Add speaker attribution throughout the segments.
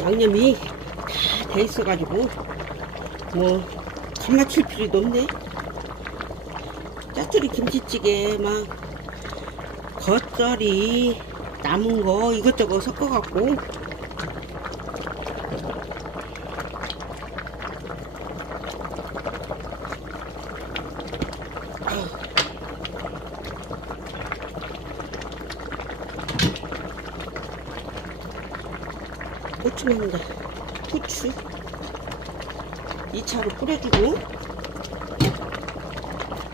Speaker 1: 양념이 다 돼 있어가지고 뭐 간 맞출 필요도 없네. 짜투리 김치찌개 막 겉절이 남은 거 이것저것 섞어갖고 고추 넣는다. 후추. 2차로 뿌려주고.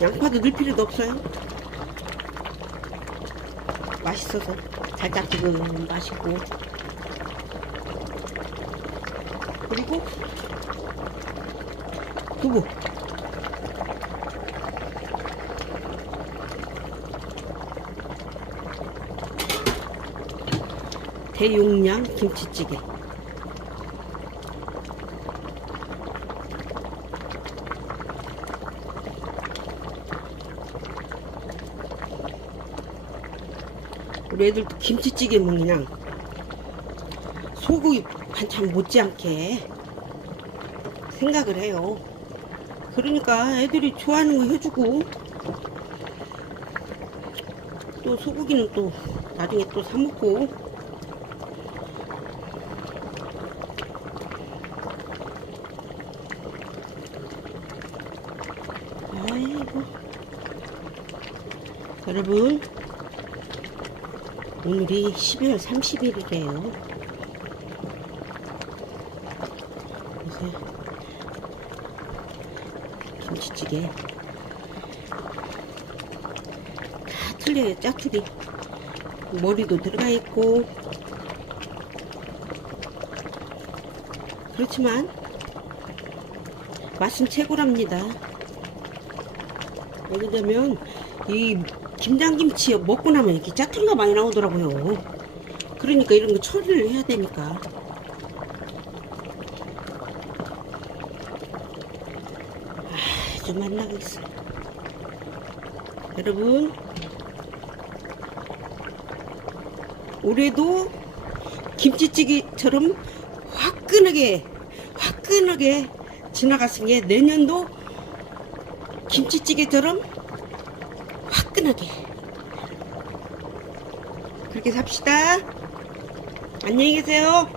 Speaker 1: 양파도 넣을 필요도 없어요. 맛있어서 달짝지근 맛있고. 그리고 두부. 대용량 김치찌개 우리 애들도 김치찌개 뭐 그냥 소고기 반찬 못지않게 생각을 해요. 그러니까 애들이 좋아하는 거 해주고 또 소고기는 또 나중에 또 사먹고. 아이고. 여러분 오늘이 12월 30일이래요. 그래서 김치찌개 다 틀려요. 짜투리 머리도 들어가 있고 그렇지만 맛은 최고랍니다. 왜냐면 이 김장김치 먹고 나면 이렇게 짜투리가 많이 나오더라고요. 그러니까 이런 거 처리를 해야 되니까. 아주 있어. 여러분, 올해도 김치찌개처럼 화끈하게, 화끈하게 지나갔으니 내년도 김치찌개처럼 화끈하게 그렇게 삽시다. 안녕히 계세요.